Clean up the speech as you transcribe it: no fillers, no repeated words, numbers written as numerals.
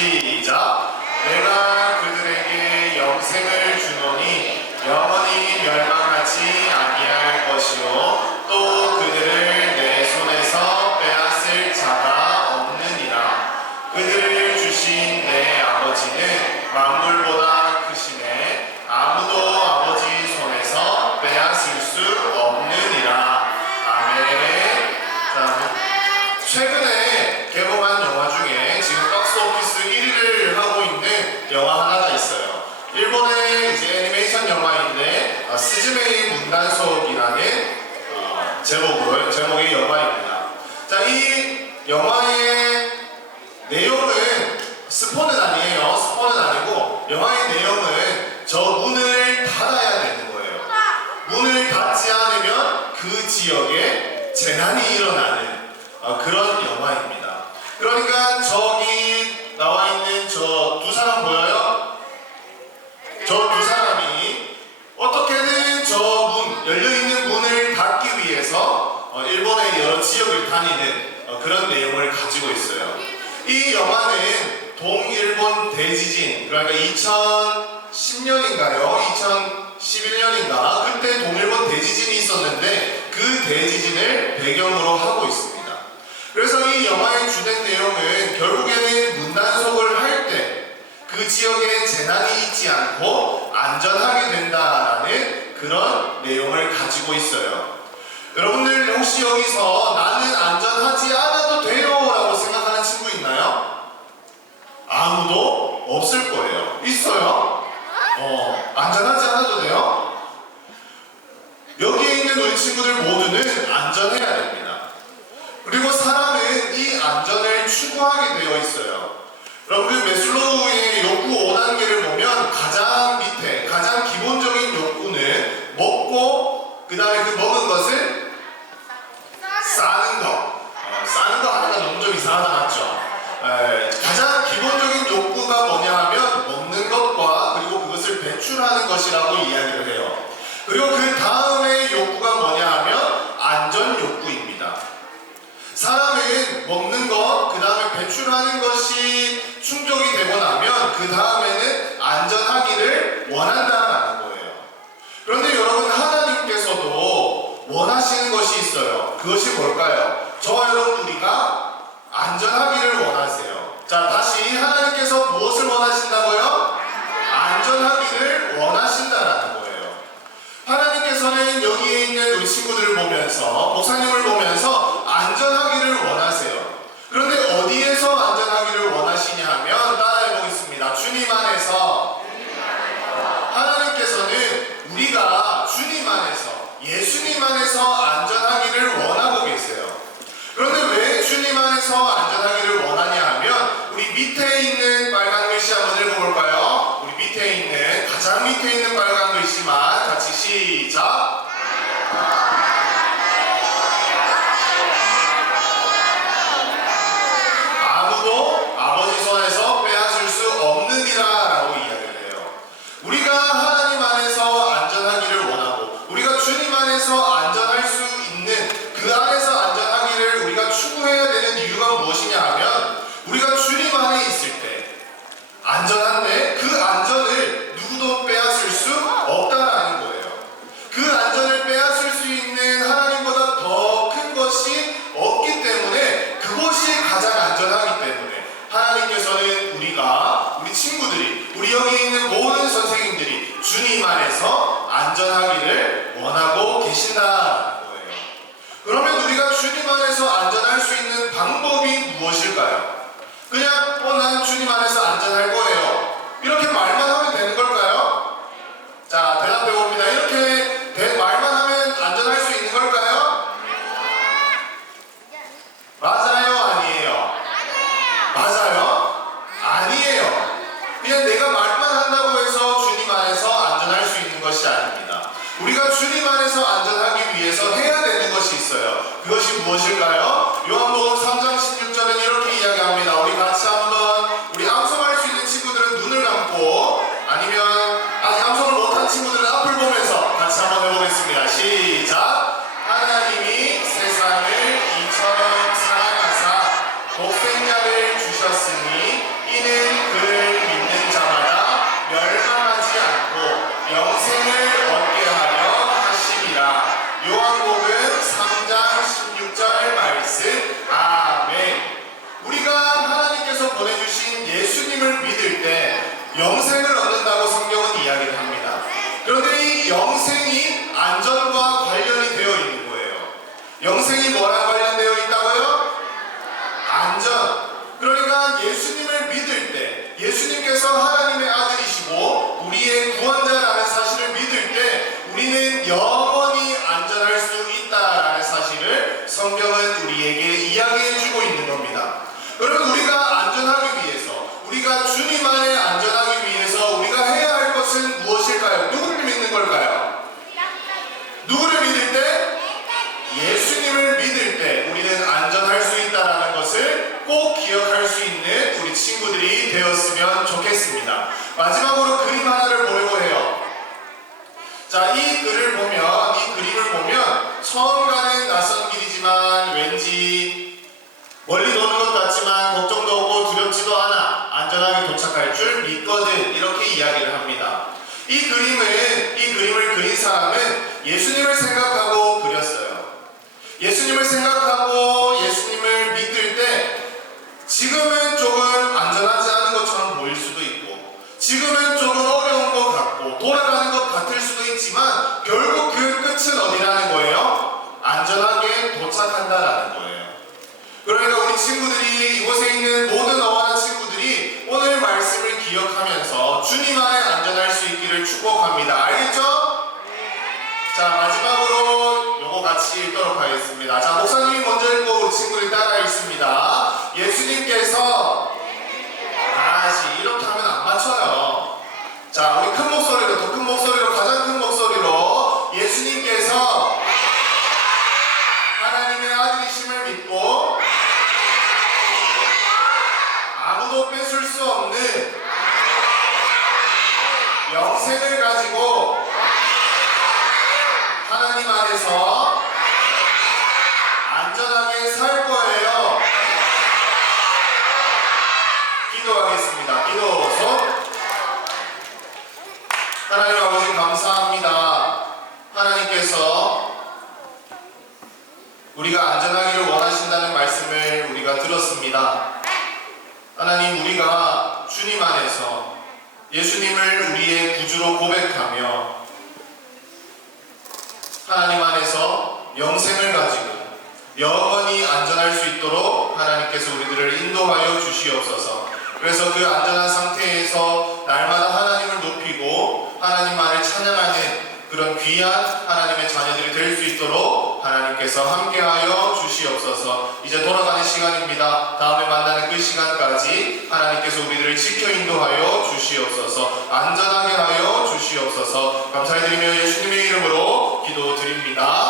시작. 내가 그들에게 영생을 주노니 영원히 멸망하지 아니할 것이요 또 그들을 내 손에서 빼앗을 자가 없느니라. 그들을 주신 내 아버지는 만물보다 크시네 아무도 아버지 손에서 빼앗을 수 없느니라. 아멘. 자, 최근에 개봉한 영화 중에 지금 박스오피스 1위를 하고 있는 영화 하나가 있어요. 일본의 이제 애니메이션 영화인데 스즈메의 문단속이라는 제목의 영화입니다. 자, 이 영화의 내용은 스포는 아니고 영화의 내용은 저 문을 닫아야 되는 거예요. 문을 닫지 않으면 그 지역에 재난이 일어나는 그런 영화입니다. 그러니까 저기 나와 있는 저 두 사람 보여요? 저 두 사람이 어떻게든 저 문, 열려있는 문을 닫기 위해서 일본의 여러 지역을 다니는 그런 내용을 가지고 있어요. 이 영화는 동일본 대지진, 그러니까 2010년인가요? 2011년인가? 그때 동일본 대지진이 있었는데 그 대지진을 배경으로 하고 있습니다. 그래서 이 영화의 주된 내용은 결국에는 문단속을 할 때 그 지역에 재난이 있지 않고 안전하게 된다라는 그런 내용을 가지고 있어요. 여러분들 혹시 여기서 나는 안전하지 않아도 돼요 라고 생각하는 친구 있나요? 아무도 없을 거예요. 있어요? 안전하지 않아도 돼요? 여기에 있는 우리 친구들 모두는 안전해야 됩니다. 그리고 사람은 이 안전을 추구하게 되어 있어요. 여러분들 메슬로우의 욕구 5단계를 보면 가장 밑에 가장 기본적인 욕구는 먹고 그 다음에 그 먹은 것을 싸는 거. 싸는 거 하나가 너무 좀 이상하다 맞죠? 가장 기본적인 욕구가 뭐냐 하면 먹는 것과 그리고 그것을 배출하는 것이라고 이야기를 해요. 그리고 그 다음에 욕구가 뭐냐 하면 안전 욕구입니다. 사람은 먹는 것, 그 다음에 배출하는 것이 충족이 되고 나면 그 다음에는 안전하기를 원한다는 거예요. 그런데 여러분 하나님께서도 원하시는 것이 있어요. 그것이 뭘까요? 저와 여러분 우리가 안전하기를 원하세요. 자, 다시 하나님께서 무엇을 원하신다고요? 안전하기를 원하신다라는 거예요. 하나님께서는 여기에 있는 우리 친구들을 보면서 목사님을 보면서 안전하기를 원하세요. 그런데 어디에서 안전하기를 원하시냐 하면 따라해 보겠습니다. 주님 안에서. 하나님께서는 우리가 주님 안에서 예수님 안에서 안전하기를 원하고 계세요. 그런데 왜 주님 안에서 안전하기를 원하냐 하면 우리 밑에 있는 빨간 글씨 한번 읽어볼까요? 우리 밑에 있는 가장 밑에 있는 빨간 글씨만 같이 시작. 아무도 아버지 손에서 빼앗을 수 없느니라 라고 이야기를 해요. 우리가 하나님 안에서 안전하기를 원하고 우리가 주님 안에서 안전할 수 있는 그 안에서 안전하기를 우리가 추구해야 되는 이유가 무엇이냐 하면 우리가 주님 안에 있을 때 안전한데 그 안전을 누구도 빼앗을 수 없다라는 거예요. 그 안전을 빼앗을 수 있는 하나님보다 더 큰 것이 없기 때문에 그것이 가장 안전하기 때문에 하나님께서는 우리 친구들이 우리 여기 있는 모든 선생님들이 주님 안에서 안전하기를 원하고 계신다는 거예요. 그러면 우리가 주님 안에서 안전할 수 있는 방법이 무엇일까요? 그냥 난 주님 안에서 안전할 거예요 이렇게 말만 하면 되는 걸까요? 자, 대답해 봅니다. 이렇게 말만 하면 안전할 수 있는 걸까요? 맞아요? 아니에요? 맞아요? 아니에요. 그냥 내가 말만 한다고 해서 주님 안에서 안전할 수 있는 것이 아닙니다. 우리가 주님 안에서 안전하기 위해서 해야 되는 것이 있어요. 그것이 무엇일까요? 요한복음 3장 16절은 이렇게 이야기합니다. 우리 같이 한번 우리 암송할 수 있는 친구들은 눈을 감고 아니면 아직 암송을 못한 친구들은 앞을 보면서 같이 한번 해보겠습니다. 시작. 하나님이 세상을 이처럼 사랑하사 독생자를 주셨으니 이는 영생을 얻는다고 성경은 이야기를 합니다. 그런데 이 영생이 안전과 관련이 되어 있는 거예요. 영생이 뭐랑 관련되어 있다고요? 안전. 그러니까 예수님을 믿을 때, 예수님께서 하나님의 아들이시고 우리의 구원자라는 사실을 믿을 때 우리는 영원히 안전할 수 있다라는 사실을 성경은 우리에게 이야기해주고 있는 겁니다. 여러분, 우리가 안전하기 위해서, 우리가 주님 안에 안전하기 위해서 우리가 해야 할 것은 무엇일까요? 누구를 믿는 걸까요? 누구를 믿을 때? 예수님을 믿을 때 우리는 안전할 수 있다는 것을 꼭 기억할 수 있는 우리 친구들이 되었으면 좋겠습니다. 마지막으로 그림 하나를 보려고 해요. 자, 이 그림을 보면 처음 가는 낯선 길이지만 왠지 멀리 노는 것 같지만 걱정도 없고 두렵지도 않아 안전하게 도착할 줄 믿거든, 이렇게 이야기를 합니다. 이 그림을 그린 사람은 예수님을 생각하고 그렸어요. 예수님을 생각하고 예수님을 믿을 때 지금은 조금 안전하지 않은 것처럼 보일 수도 있고 지금은 조금 어려운 것 같고 돌아가는 것 같을 수도 있지만 결국 그 끝은 어디라는 거예요? 안전하게 도착한다라는 거예요. 그러니까 우리 친구들이, 이곳에 있는 모든 어원한 친구들이 오늘 말씀을 기억하면서 주님 안에 안전할 수 있기를 축복합니다. 알겠죠? 자, 마지막으로 요거 같이 읽도록 하겠습니다. 자, 목사님이 먼저 읽고 우리 친구들이 따라 읽습니다. 예수님께서, 다시 이렇게 하면 안 맞춰요. 자, 우리 큰 목소리로, 더 큰 목소리로, 가장 큰 목소리로 예수님께서 하나님의 아들이심을 믿고 아무도 뺏을 수 없는 영생을 가지고 하나님 안에서 안전하게 살 거예요. 기도하겠습니다. 기도 손. 하나님 아버지 감사합니다. 하나님께서 우리가 안전하기를 원하신다는 말씀을 우리가 들었습니다. 하나님, 우리가 주님 안에서 예수님을 우리의 구주로 고백하며 하나님 안에서 영생을 가지고 영원히 안전할 수 있도록 하나님께서 우리들을 인도하여 주시옵소서. 그래서 그 안전한 상태에서 날마다 하나님을 높이고 하나님만을 찬양하는 그런 귀한 하나님의 자녀들이 될 수 있도록 하나님께서 함께하여 주시옵소서. 이제 돌아가는 시간입니다. 다음에 만나는 그 시간까지 하나님께서 우리들을 지켜 인도하여 주시옵소서. 안전하게 하여 주시옵소서. 감사드리며 예수님의 이름으로 기도드립니다.